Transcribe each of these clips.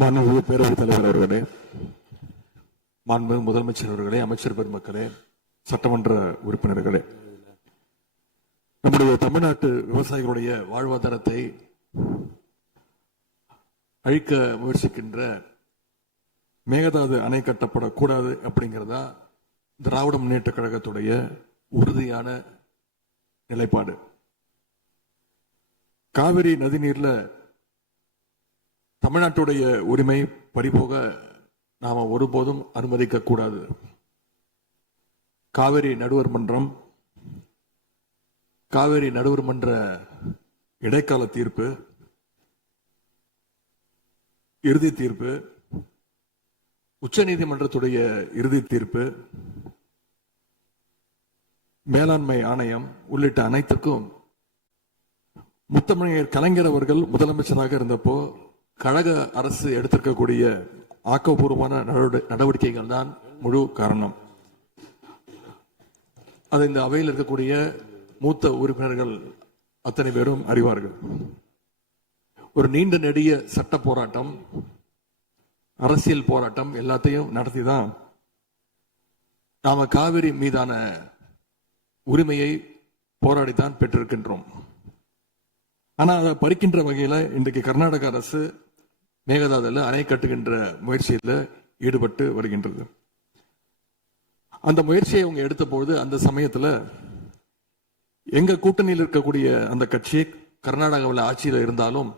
மாண்புமிகு பேரவைத் தலைவர் அவர்களே, மாண்புமிகு முதலமைச்சர் அவர்களே, அமைச்சர் பெருமக்களே, சட்டமன்ற உறுப்பினர்களே, நம்முடைய தமிழ்நாட்டு விவசாயிகளுடைய வாழ்வாதாரத்தை அழிக்க முயற்சிக்கின்ற மேகதாது அணை கட்டப்படக்கூடாது அப்படிங்கிறதா திராவிட முன்னேற்ற கழகத்துடைய உறுதியான நிலைப்பாடு. காவிரி நதிநீர்ல தமிழ்நாட்டுடைய உரிமை பறிபோக நாம ஒருபோதும் அனுமதிக்க கூடாது. காவிரி நடுவர் மன்றம், காவிரி நடுவர் மன்ற இடைக்கால தீர்ப்பு, இறுதி தீர்ப்பு, உச்ச நீதிமன்றத்துடைய இறுதி தீர்ப்பு, மேலாண்மை ஆணையம் உள்ளிட்ட அனைத்துக்கும் முத்தமிழர் கலைஞர் அவர்கள் முதலமைச்சராக இருந்தப்போ கழக அரசு எடுத்திருக்கக்கூடிய ஆக்கப்பூர்வமான நடவடிக்கைகள் தான் முழு காரணம். அது இந்த அவையில் இருக்கக்கூடிய மூத்த உறுப்பினர்கள் அத்தனை பேரும் அறிவார்கள். ஒரு நீண்ட நெடிய சட்ட போராட்டம், அரசியல் போராட்டம் எல்லாத்தையும் நடத்திதான் நாம காவிரி மீதான உரிமையை போராடித்தான் பெற்றிருக்கின்றோம். ஆனா அதை பறிக்கின்ற வகையில இன்றைக்கு கர்நாடக அரசு மேகதாதுல அணை கட்டுகின்ற முயற்சியில ஈடுபட்டு வருகின்றது. அந்த முயற்சியை அவங்க எடுத்த பொழுது அந்த சமயத்துல எங்க கூட்டணியில் இருக்கக்கூடிய அந்த கட்சி கர்நாடகாவில் ஆட்சியில் இருந்தாலும்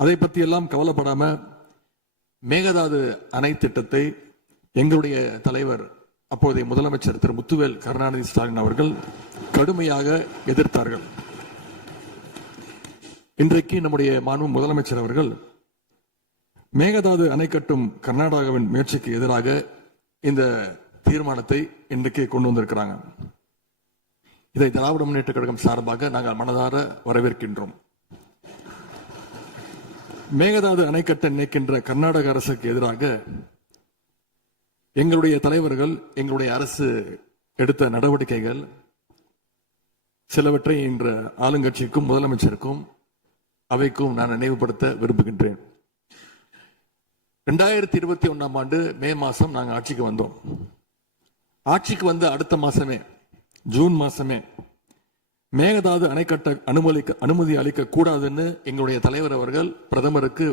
அதை பத்தி எல்லாம் கவலைப்படாம மேகதாது அணை திட்டத்தை எங்களுடைய தலைவர் அப்போதைய முதலமைச்சர் திரு முத்துவேல் கருணாநிதி ஸ்டாலின் அவர்கள் கடுமையாக எதிர்த்தார்கள். இன்றைக்கு நம்முடைய மாண்பு முதலமைச்சர் அவர்கள் மேகதாது அணை கட்டும் கர்நாடகாவின் முயற்சிக்கு எதிராக இந்த தீர்மானத்தை இன்றைக்கு கொண்டு வந்திருக்கிறாங்க. இதை திராவிட முன்னேற்ற கழகம் சார்பாக நாங்கள் மனதார வரவேற்கின்றோம். மேகதாது அணை கட்ட நினைக்கின்ற கர்நாடக அரசுக்கு எதிராக எங்களுடைய தலைவர்கள், எங்களுடைய அரசு எடுத்த நடவடிக்கைகள் சிலவற்றை இன்று ஆளுங்கட்சிக்கும் முதலமைச்சருக்கும் அவைக்கும் நான் நினைவுபடுத்த விரும்புகின்றேன். 2021 ஆண்டு மே மாசம் நாங்கள் ஆட்சிக்கு வந்தோம். ஆட்சிக்கு வந்த அடுத்த மாசமே, ஜூன் மாசமே மேகதாது அணை கட்ட அனுமதி அளிக்க கூடாதுன்னு எங்களுடைய தலைவர் அவர்கள் பிரதமருக்கு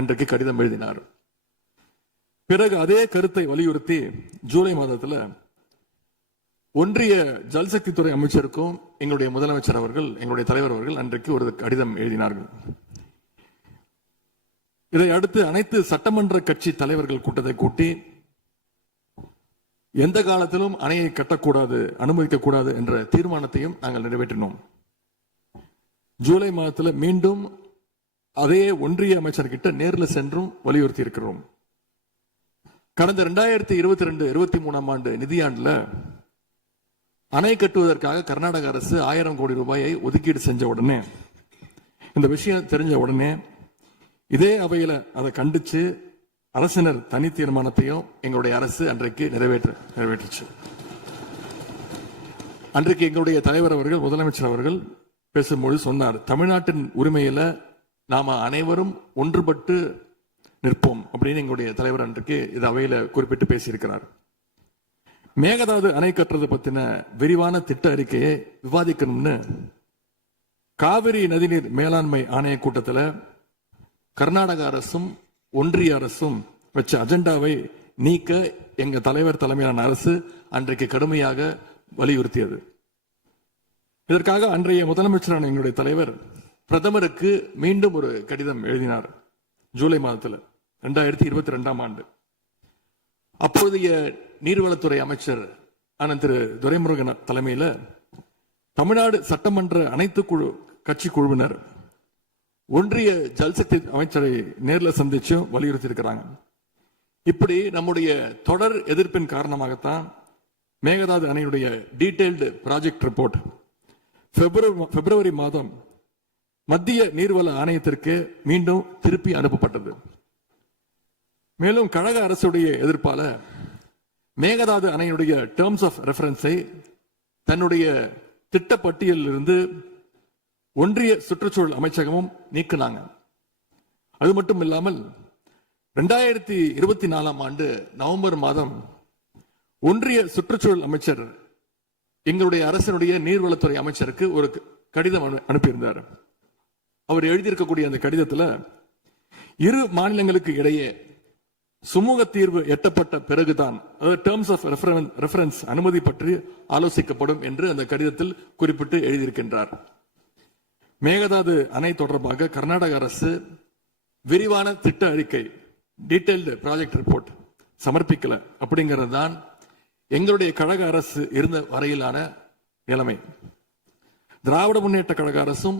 அன்றைக்கு கடிதம் எழுதினார். பிறகு அதே கருத்தை வலியுறுத்தி ஜூலை மாதத்துல ஒன்றிய ஜல்சக்தித்துறை அமைச்சருக்கும் எங்களுடைய முதலமைச்சர் அவர்கள், எங்களுடைய தலைவர் அவர்கள் அன்றைக்கு ஒரு கடிதம் எழுதினார்கள். இதை அடுத்து அனைத்து சட்டமன்ற கட்சி தலைவர்கள் கூட்டத்தை கூட்டி எந்த காலத்திலும் அணையை கட்டக்கூடாது, அனுமதிக்க கூடாது என்ற தீர்மானத்தையும் நாங்கள் நிறைவேற்றினோம். ஜூலை மாதத்தில் மீண்டும் அதே ஒன்றிய அமைச்சர்கிட்ட நேரில் சென்றும் வலியுறுத்தி இருக்கிறோம். கடந்த 2022-23 ஆண்டு நிதியாண்டுல அணை கட்டுவதற்காக கர்நாடக அரசு 1000 கோடி ரூபாயை ஒதுக்கீடு செஞ்ச உடனே, இந்த விஷயம் தெரிஞ்ச உடனே இதே அவையில அதை கண்டிச்சு அரசினர் தனி தீர்மானத்தையும் எங்களுடைய அரசு அன்றைக்கு நிறைவேற்றுச்சு. அன்றைக்கு எங்களுடைய தலைவர் அவர்கள், முதலமைச்சர் அவர்கள் பேசும்போது சொன்னார், தமிழ்நாட்டின் உரிமையில நாம அனைவரும் ஒன்றுபட்டு நிற்போம் அப்படின்னு எங்களுடைய தலைவர் அன்றைக்கு இது அவையில குறிப்பிட்டு பேசியிருக்கிறார். மேகதாது அணை கட்டுறது பத்தின விரிவான திட்ட அறிக்கையை விவாதிக்கணும்னு காவிரி நதிநீர் மேலாண்மை ஆணைய கூட்டத்தில் கர்நாடக அரசும் ஒன்றிய அரசும் வச்ச அஜெண்டாவை நீக்க எங்க தலைவர் தலைமையிலான அரசு அன்றைக்கு கடுமையாக வலியுறுத்தியது. இதற்காக அன்றைய முதலமைச்சரான எங்களுடைய தலைவர் பிரதமருக்கு மீண்டும் ஒரு கடிதம் எழுதினார் ஜூலை மாதத்தில் 2022 ஆண்டு. அப்போதைய நீர்வளத்துறை அமைச்சர் ஆனந்த் திரு துரைமுருகன் தலைமையில் தமிழ்நாடு சட்டமன்ற அனைத்து கட்சி குழுவினர் ஒன்றிய ஜல்சக்தி அமைச்சரை நேரில் சந்திச்சு வலியுறுத்தி இருக்கிறாங்க. இப்படி நம்முடைய தொடர் எதிர்ப்பின் காரணமாகத்தான் மேகதாது அணையுடைய டீடைல்டு ப்ராஜெக்ட் ரிப்போர்ட் பிப்ரவரி மாதம் மத்திய நீர்வள ஆணையத்திற்கு மீண்டும் திருப்பி அனுப்பப்பட்டது. மேலும் கழக அரசுடைய எதிர்ப்பால மேகதாது அணையுடைய டேர்ம்ஸ் ஆஃப் ரெஃபரன்ஸை தன்னுடைய திட்டப்பட்டியலில் இருந்து ஒன்றிய சுற்றுச்சூழல் அமைச்சகமும் நீக்கினாங்க. அது மட்டும் இல்லாமல் 2024 நவம்பர் மாதம் ஒன்றிய சுற்றுச்சூழல் அமைச்சர் எங்களுடைய அரசினுடைய நீர்வளத்துறை அமைச்சருக்கு ஒரு கடிதம் அனுப்பியிருந்தார். அவர் எழுதியிருக்கக்கூடிய அந்த கடிதத்தில் இரு மாநிலங்களுக்கு இடையே சுமூக தீர்வு எட்டப்பட்ட பிறகுதான் டேர்ம்ஸ் ஆஃப் ரெஃபரன்ஸ் அனுமதி பற்றி ஆலோசிக்கப்படும் என்று அந்த கடிதத்தில் குறிப்பிட்டு எழுதியிருக்கின்றார். மேகதாது அணை தொடர்பாக கர்நாடக அரசு விரிவான திட்ட அறிக்கை டீடைல்டு ப்ராஜெக்ட் ரிப்போர்ட் சமர்ப்பிக்கல அப்படிங்கிறது தான் எங்களுடைய கழக அரசு இருந்த வரையிலான நிலைமை. திராவிட முன்னேற்ற கழக அரசும்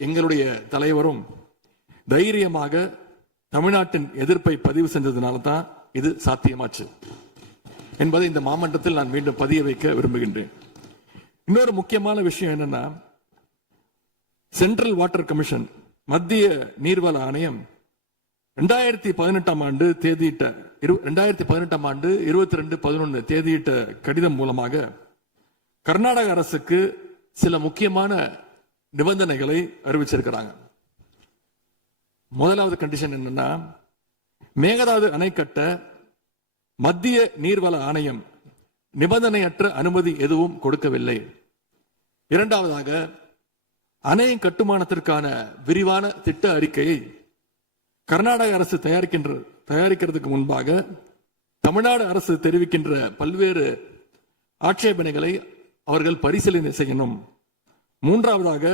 எங்களுடைய தலைவரும் தைரியமாக தமிழ்நாட்டின் எதிர்ப்பை பதிவு செஞ்சதுனால தான் இது சாத்தியமாச்சு என்பதை இந்த மாமன்றத்தில் நான் மீண்டும் பதிய வைக்க விரும்புகின்றேன். இன்னொரு முக்கியமான விஷயம் என்னன்னா, சென்ட்ரல் வாட்டர் கமிஷன் மத்திய நீர்வள ஆணையம் 2018 ஆண்டு தேதியிட்ட 2018 ஆண்டு 22/11 தேதியிட்ட கடிதம் மூலமாக கர்நாடக அரசுக்கு சில முக்கியமான நிபந்தனைகளை அறிவிச்சிருக்கிறாங்க. முதலாவது கண்டிஷன் என்னன்னா, மேகதாது அணை கட்ட மத்திய நீர்வள ஆணையம் நிபந்தனையற்ற அனுமதி எதுவும் கொடுக்கவில்லை. இரண்டாவதாக, அணை கட்டுமானத்திற்கான விரிவான திட்ட அறிக்கையை கர்நாடக அரசு தயாரிக்கிறதுக்கு முன்பாக தமிழ்நாடு அரசு தெரிவிக்கின்ற பல்வேறு ஆட்சேபனைகளை அவர்கள் பரிசீலனை செய்யணும். மூன்றாவதாக,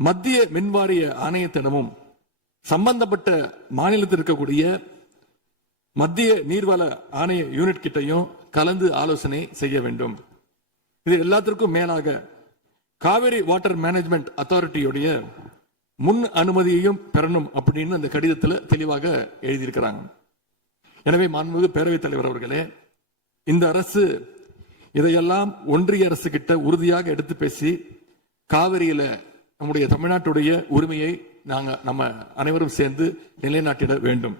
மத்திய மின்வாரிய ஆணையத்திடமும் சம்பந்தப்பட்ட மாநிலத்தில் இருக்கக்கூடிய மத்திய நீர்வள ஆணைய யூனிட் கிட்டையும் கலந்து ஆலோசனை செய்ய வேண்டும். இது எல்லாத்திற்கும் மேலாக காவிரி வாட்டர் மேனேஜ்மெண்ட் அத்தாரிட்டியுடைய முன் அனுமதியையும் பெறணும் அப்படின்னு அந்த கடிதத்தில் தெளிவாக எழுதியிருக்கிறாங்க. எனவே மாண்புமிகு பேரவைத் தலைவர் அவர்களே, இந்த அரசு இதையெல்லாம் ஒன்றிய அரசு கிட்ட உறுதியாக எடுத்து பேசி காவிரியில நம்முடைய தமிழ்நாட்டுடைய உரிமையை நம்ம அனைவரும் சேர்ந்து நிலைநாட்டிட வேண்டும்.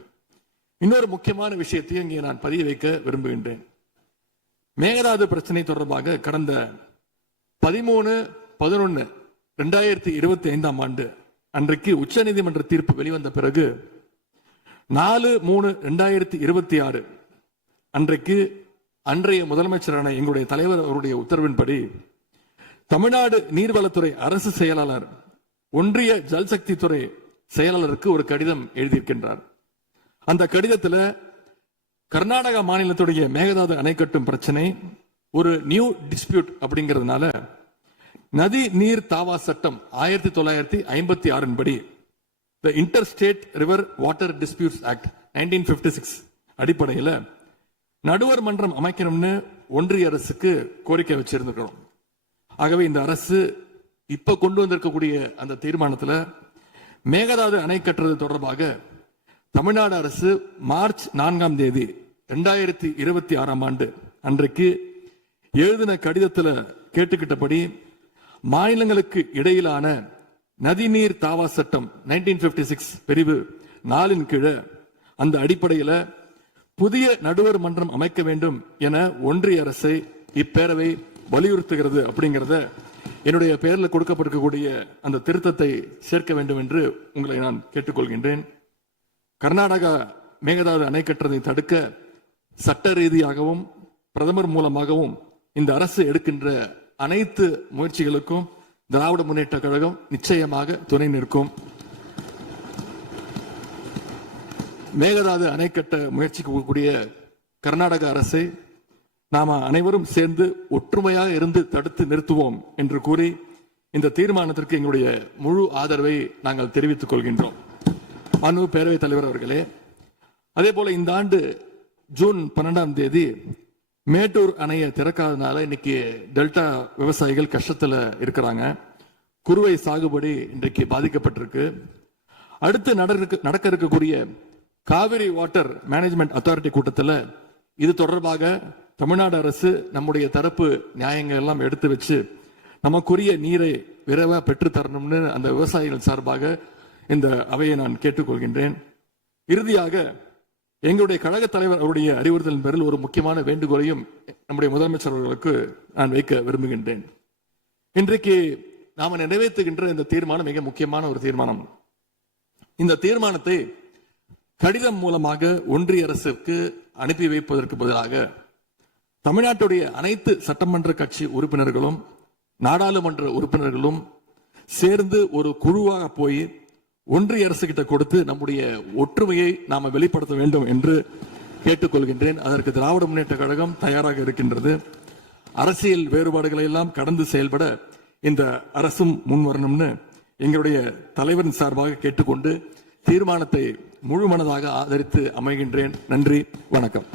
இன்னொரு முக்கியமான விஷயத்தையும் இங்கே நான் பதிய வைக்க விரும்புகின்றேன். மேகதாது பிரச்சனை தொடர்பாக கடந்த 13/11/2025 ஆண்டு அன்றைக்கு உச்சநீதிமன்ற தீர்ப்பு வெளிவந்த பிறகு 4/3/2026 அன்றைக்கு அன்றைய முதலமைச்சரான எங்களுடைய தலைவர் அவருடைய உத்தரவின்படி தமிழ்நாடு நீர்வளத்துறை அரசு செயலாளர் ஒன்றிய ஜல்சக்தி துறை செயலாளருக்கு ஒரு கடிதம் எழுதியிருக்கின்றார். அந்த கடிதத்தில் கர்நாடக மாநிலத்துடைய மேகதாது அணை கட்டும் பிரச்சனை ஒரு நியூ டிஸ்பியூட் அப்படிங்கிறதுனால நதி நீர் தாவா சட்டம் 1956 படி The Interstate River Water Disputes Act 1956 அடிப்படையில் நடுவர் மன்றம் அமைக்கணும்னு ஒன்றிய அரசுக்கு கோரிக்கை வச்சிருந்திருக்கிறோம். ஆகவே இந்த அரசு இப்ப கொண்டு வந்திருக்கக்கூடிய அந்த தீர்மானத்தில் மேகதாது அணை கட்டுறது தொடர்பாக தமிழ்நாடு அரசு மார்ச் 4 2026 ஆண்டு அன்றைக்கு எழுதின கடிதத்தில் கேட்டுக்கிட்டபடி மாநிலங்களுக்கு இடையிலான நதிநீர் தாவா சட்டம் 1956 பிரிவு 4 கீழே அந்த அடிப்படையில் புதிய நடுவர் மன்றம் அமைக்க வேண்டும் என ஒன்றிய அரசை இப்பேரவை வலியுறுத்துகிறது அப்படிங்கிறத என்னுடைய பெயரில் கொடுக்கப்பட்டிருக்கக்கூடிய அந்த திருத்தத்தை சேர்க்க வேண்டும் என்று உங்களை நான் கேட்டுக்கொள்கின்றேன். கர்நாடகா மேகதாது அணை கட்டுறதை தடுக்க சட்ட ரீதியாகவும் பிரதமர் மூலமாகவும் இந்த அரசு எடுக்கின்ற அனைத்து முயற்சிகளுக்கும் திராவிட முன்னேற்ற கழகம் நிச்சயமாக துணை நிற்கும். மேகதாது அணை கட்ட முயற்சிக்கக்கூடிய கர்நாடக அரசை நாம அனைவரும் சேர்ந்து ஒற்றுமையாக இருந்து தடுத்து நிறுத்துவோம் என்று கூறி இந்த தீர்மானத்திற்கு எங்களுடைய முழு ஆதரவை நாங்கள் தெரிவித்துக் கொள்கின்றோம். அனு பேரவைத் தலைவர் அவர்களே, அதே போல இந்த ஆண்டு ஜூன் 12 மேட்டூர் அணையை திறக்காதனால இன்னைக்கு டெல்டா விவசாயிகள் கஷ்டத்துல இருக்கிறாங்க. குறுவை சாகுபடி இன்றைக்கு பாதிக்கப்பட்டிருக்கு. அடுத்து நடக்க இருக்கக்கூடிய காவிரி வாட்டர் மேனேஜ்மெண்ட் அத்தாரிட்டி கூட்டத்தில் இது தொடர்பாக தமிழ்நாடு அரசு நம்முடைய தரப்பு நியாயங்கள் எல்லாம் எடுத்து வச்சு நமக்குரிய நீரை விரைவா பெற்று தரணும்னு அந்த விவசாயிகள் சார்பாக இந்த அவையை நான் கேட்டுக்கொள்கின்றேன். இறுதியாக எங்களுடைய கழக தலைவர் அவருடைய அறிவுறுத்தலின் பேரில் ஒரு முக்கியமான வேண்டுகோளையும் நம்முடைய முதலமைச்சர் அவர்களுக்கு நான் வைக்க விரும்புகின்றேன். இன்றைக்கு நாம நிறைவேற்றுகின்ற இந்த தீர்மானம் மிக முக்கியமான ஒரு தீர்மானம். இந்த தீர்மானத்தை கடிதம் மூலமாக ஒன்றிய அரசிற்கு அனுப்பி வைப்பதற்கு பதிலாக தமிழ்நாட்டுடைய அனைத்து சட்டமன்ற கட்சி உறுப்பினர்களும் நாடாளுமன்ற உறுப்பினர்களும் சேர்ந்து ஒரு குழுவாக போய் ஒன்றிய அரசு கிட்ட கொடுத்து நம்முடைய ஒற்றுமையை நாம வெளிப்படுத்த வேண்டும் என்று கேட்டுக்கொள்கின்றேன். அதற்கு திராவிட முன்னேற்ற கழகம் தயாராக இருக்கின்றது. அரசியல் வேறுபாடுகளை எல்லாம் கடந்து செயல்பட இந்த அரசும் முன்வரணும்னு எங்களுடைய தலைவரின் சார்பாக கேட்டுக்கொண்டு தீர்மானத்தை முழு மனதாக ஆதரித்து அமைகின்றேன். நன்றி, வணக்கம்.